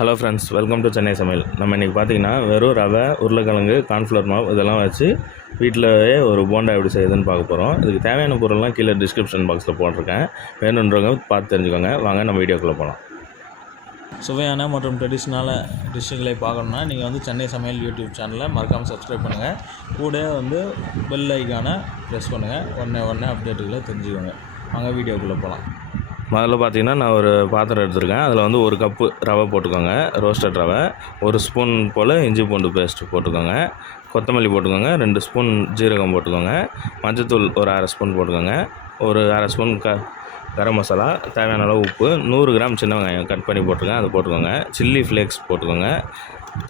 Hello friends, welcome to Chennai சமையல். நம்ம இன்றைக்கி பார்த்திங்கன்னா வெறும் ரவை, உருளைக்கிழங்கு, கார்ன்ஃப்ளவர் மாவு இதெல்லாம் வச்சு வீட்டிலவே ஒரு போண்டா எப்படி செய்யுதுன்னு பார்க்க போகிறோம். இதுக்கு தேவையான பொருள்லாம் கீழே டிஸ்கிரிப்ஷன் பாக்ஸில் போட்டிருக்கேன். வேணுன்றவங்க பார்த்து தெரிஞ்சுக்கோங்க. வாங்க நம்ம வீடியோக்குள்ளே போகலாம். சுவையான மற்றும் ட்ரெடிஷ்னலான டிஷ்ஷுகளை பார்க்கணுன்னா நீங்கள் சென்னை சமையல் யூடியூப் சேனலை மறக்காமல் சப்ஸ்கிரைப் பண்ணுங்கள். கூட பெல் ஐக்கானை ப்ரெஸ் பண்ணுங்கள். உடனே அப்டேட்டுகளை தெரிஞ்சுக்கோங்க. வாங்க வீடியோக்குள்ளே போகலாம். முதல்ல பார்த்திங்கன்னா நான் ஒரு பாத்திரம் எடுத்துருக்கேன். அதில் ஒரு கப்பு ரவை போட்டுக்கோங்க, ரோஸ்டட் ரவை. 1 ஸ்பூன் போல் இஞ்சி பூண்டு பேஸ்ட்டு போட்டுக்கோங்க. கொத்தமல்லி போட்டுக்கோங்க. 2 ஸ்பூன் ஜீரகம் போட்டுக்கோங்க. மஞ்சத்தூள் ஒரு அரை ஸ்பூன் போட்டுக்கோங்க. ஒரு அரை ஸ்பூன் கரம் மசாலா, தேவையான அளவு உப்பு, 100 கிராம் சின்ன வெங்காயம் கட் பண்ணி போட்டுருக்கேன், அது போட்டுக்கோங்க. சில்லி ஃப்ளேக்ஸ் போட்டுக்கோங்க.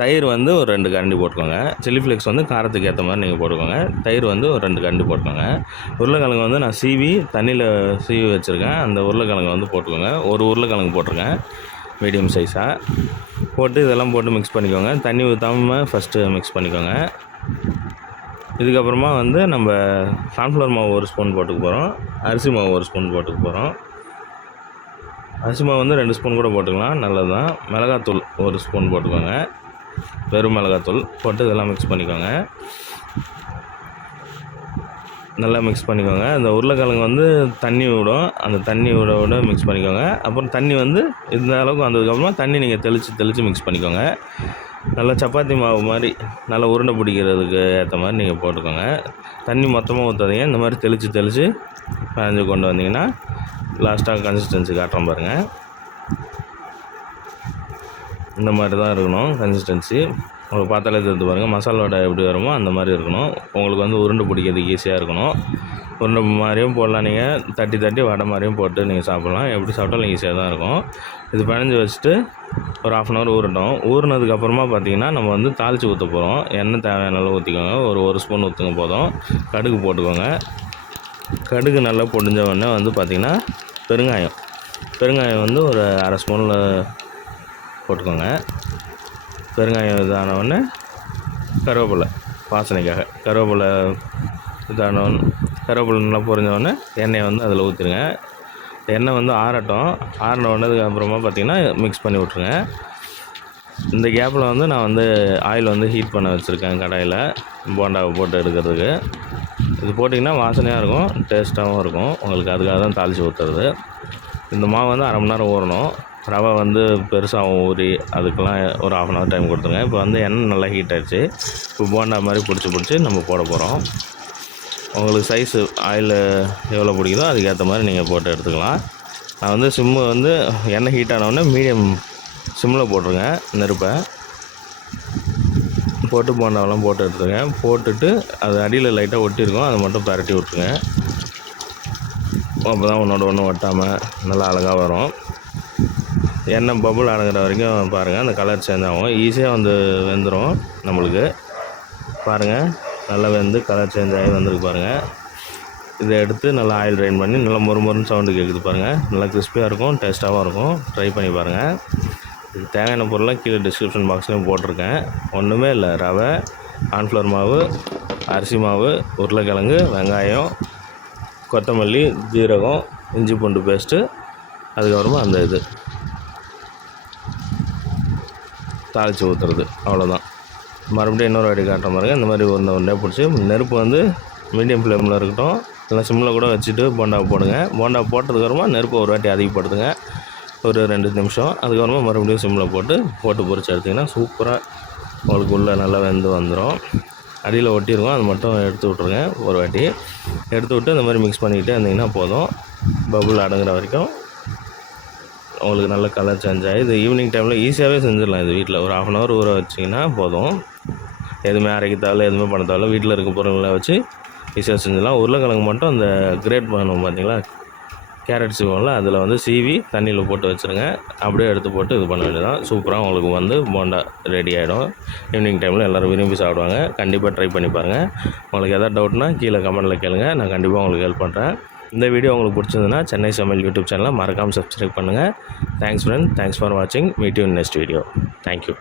தயிர் ஒரு 2 கரண்டி போட்டுக்கோங்க. சில்லி ஃப்ளேக்ஸ் காரத்துக்கு ஏற்ற மாதிரி நீங்கள் போட்டுக்கோங்க. தயிர் ஒரு 2 கரண்டி போட்டுக்கோங்க. உருளைக்கிழங்கு நான் தண்ணியில் சீவி வச்சுருக்கேன். அந்த உருளைக்கிழங்கு போட்டுக்கோங்க. ஒரு உருளைக்கிழங்கு போட்டிருக்கேன், மீடியம் சைஸாக போட்டு இதெல்லாம் போட்டு மிக்ஸ் பண்ணிக்கோங்க. தண்ணி ஊற்றாமல் ஃபஸ்ட்டு மிக்ஸ் பண்ணிக்கோங்க. இதுக்கப்புறமா நம்ம கார்ன்ஃப்ளவர் மாவு 1 ஸ்பூன் போட்டுக்க போகிறோம். அரிசி மாவு 1 ஸ்பூன் போட்டுக்க போகிறோம். அரிசி மாவு 2 ஸ்பூன் கூட போட்டுக்கலாம், நல்லது தான். மிளகாத்தூள் 1 ஸ்பூன் போட்டுக்கோங்க. வெறும் மிளகாத்தூள் போட்டு இதெல்லாம் மிக்ஸ் பண்ணிக்கோங்க. நல்லா மிக்ஸ் பண்ணிக்கோங்க. அந்த உருளைக்கிழங்கு தண்ணி விடும், அந்த தண்ணி விட மிக்ஸ் பண்ணிக்கோங்க. அப்புறம் தண்ணி இந்த அளவுக்கு வந்ததுக்கப்புறமா தண்ணி நீங்கள் தெளித்து மிக்ஸ் பண்ணிக்கோங்க. நல்லா சப்பாத்தி மாவு மாதிரி நல்லா உருண்டை பிடிக்கிறதுக்கு ஏற்ற மாதிரி நீங்கள் போட்டுக்கோங்க. தண்ணி மொத்தமாக ஊற்றாதீங்க. இந்த மாதிரி தெளித்து பனைஞ்சு கொண்டு வந்தீங்கன்னா லாஸ்ட்டாக கன்சிஸ்டன்சி காட்டுறோம் பாருங்கள். இந்த மாதிரி தான் இருக்கணும் கன்சிஸ்டன்சி. உங்களுக்கு பார்த்தாலே தெரிஞ்சு பாருங்கள். மசாலா வடை எப்படி வருமோ அந்த மாதிரி இருக்கணும். உங்களுக்கு உருண்டை பிடிக்கிறதுக்கு ஈஸியாக இருக்கணும். உருண்டை மாதிரியும் போடலாம், நீங்கள் தட்டி வடை மாதிரியும் போட்டு நீங்கள் சாப்பிட்லாம். எப்படி சாப்பிட்டாலும் ஈஸியாக தான் இருக்கும். இது பிணைஞ்சு வச்சுட்டு ஒரு 1/2 அன் ஹவர் ஊறட்டும். ஊறினதுக்கப்புறமா பார்த்திங்கன்னா நம்ம தாளித்து ஊற்ற போகிறோம். எண்ணெய் தேவையான அளவு ஊற்றிக்கோங்க. ஒரு ஸ்பூன் ஊற்றுங்க போதும். கடுகு போட்டுக்கோங்க. கடுகு நல்லா பொடிஞ்ச உடனே பார்த்திங்கன்னா பெருங்காயம் ஒரு அரை ஸ்பூனில் போட்டுக்கோங்க. பெருங்காயம் இதான உடனே கருவேப்பிலை வாசனைக்காக கருவேப்பிலை நல்லா பொரிஞ்ச எண்ணெயை அதில் ஊற்றிடுங்க. எண்ணெய் ஆறட்டும். ஆறின உடனதுக்கு அப்புறமா பார்த்திங்கன்னா மிக்ஸ் பண்ணி விட்ருங்க. இந்த கேப்பில் நான் ஆயில் ஹீட் பண்ண வச்சுருக்கேன் கடாயில், போண்டாவை போட்டு எடுக்கிறதுக்கு. இது போட்டிங்கன்னா வாசனையாக இருக்கும், டேஸ்ட்டாகவும் இருக்கும். உங்களுக்கு அதுக்காக தான் தாளித்து ஊற்றுறது. இந்த மாவு 1/2 மணி நேரம் ஊறணும். ரவை பெருசாகவும் ஊறி அதுக்கெல்லாம் ஒரு 1/2 அன் ஹவர் டைம் கொடுத்துருங்க. இப்போ எண்ணெய் நல்லா ஹீட் ஆகிடுச்சு. இப்போ போண்டா மாதிரி பிடிச்சி நம்ம போட போகிறோம். உங்களுக்கு சைஸு ஆயில் எவ்வளோ பிடிக்குதோ அதுக்கேற்ற மாதிரி நீங்கள் போட்டு எடுத்துக்கலாம். நான் சிம்மு எண்ணெய் ஹீட் ஆனவுடனே மீடியம் சிம்மில் போட்டுருங்க. நெருப்பை போட்டு போண்டாவெல்லாம் போட்டு எடுத்துருங்க. போட்டுட்டு அது அடியில் லைட்டாக ஒட்டியிருக்கும், அதை மட்டும் பரட்டி விட்ருங்க. அப்போ தான் ஒன்று ஒட்டாமல் நல்லா அழகாக வரும். எண்ணெய் பபுள் அடங்குற வரைக்கும் பாருங்கள். அந்த கலர் சேஞ்ச் ஆகும். ஈஸியாக வெந்துடும் நம்மளுக்கு. பாருங்கள், நல்லா கலர் சேஞ்ச் ஆகி வந்திருக்கு பாருங்கள். இதை எடுத்து நல்லா ஆயில் ட்ரைன் பண்ணி நல்லா மொறுன்னு சவுண்டு கேட்குது பாருங்கள். நல்லா கிறிஸ்பியாக இருக்கும், டேஸ்ட்டாகவும் இருக்கும். ட்ரை பண்ணி பாருங்கள். இதுக்கு தேவையான பொருளாக கீழே டிஸ்கிரிப்ஷன் பாக்ஸ்லேயும் போட்டிருக்கேன். ஒன்றுமே இல்லை, ரவை, கார்ன்ஃப்ளவர் மாவு, அரிசி மாவு, உருளைக்கிழங்கு, வெங்காயம், கொத்தமல்லி, ஜீரகம், இஞ்சி பூண்டு பேஸ்ட்டு, அதுக்கப்புறமா அந்த தாளித்து ஊற்றுறது, அவ்வளோதான். மறுபடியும் இன்னொரு வாட்டி காட்டுற மாதிரி இந்த மாதிரி ஒன்றே பிடிச்சி நெருப்பு மீடியம் ஃப்ளேமில் இருக்கட்டும். இல்லை சிம்மில் கூட வச்சுட்டு போண்டாவை போடுங்க. போண்டா போட்டதுக்கப்புறமா நெருப்பை ஒரு வாட்டி அதிகப்படுத்துங்க, ஒரு 2 நிமிஷம். அதுக்கப்புறமா மறுபடியும் சிம்மில் போட்டு பொரிச்சு எடுத்திங்கன்னா சூப்பராக உங்களுக்கு உள்ளே நல்லா வந்துடும். அடியில் ஒட்டியிருக்கும், அது மட்டும் எடுத்து விட்ருங்க. ஒரு வாட்டி எடுத்து விட்டு இந்த மாதிரி மிக்ஸ் பண்ணிக்கிட்டே இருந்திங்கன்னா போதும். பபுள் அடங்குற வரைக்கும் உங்களுக்கு நல்ல கலர் சேஞ்ச் ஆகி இது ஈவினிங் டைமில் ஈஸியாகவே செஞ்சிடலாம். இது வீட்டில் ஒரு 1/2 அன் ஹவர் ஊற வச்சிங்கன்னா போதும். எதுவுமே அரைக்கத்தாலும் எதுவுமே பண்ணத்தாலும் வீட்டில் இருக்க பொருள்களை வச்சு ஈஸியாக செஞ்சிடலாம். உருளைக்கிழங்கு மட்டும் அந்த கிரேட் பண்ணுவோம் பார்த்தீங்களா, கேரட் சீவோம்ல, அதில் சீவி தண்ணியில் போட்டு வச்சுருங்க. அப்படியே எடுத்து போட்டு இது பண்ண வேண்டியதான். சூப்பராக உங்களுக்கு போண்டா ரெடி ஆகிடும். ஈவினிங் டைமில் எல்லோரும் விரும்பி சாப்பிடுவாங்க. கண்டிப்பாக ட்ரை பண்ணி பாருங்கள். உங்களுக்கு எதாவது டவுட்னா கீழே கமெண்ட்டில் கேளுங்க, நான் கண்டிப்பாக உங்களுக்கு ஹெல்ப் பண்ணுறேன். இந்த வீடியோ உங்களுக்கு பிடிச்சிருந்துன்னா சென்னை சமையல் யூடியூப் சேனலை மறக்காமல் சப்ஸ்கிரைப் பண்ணுங்கள். தேங்க்ஸ் ஃப்ரெண்ட், தேங்க்ஸ் ஃபார் வாட்சிங். Meet you in next video. Thank you.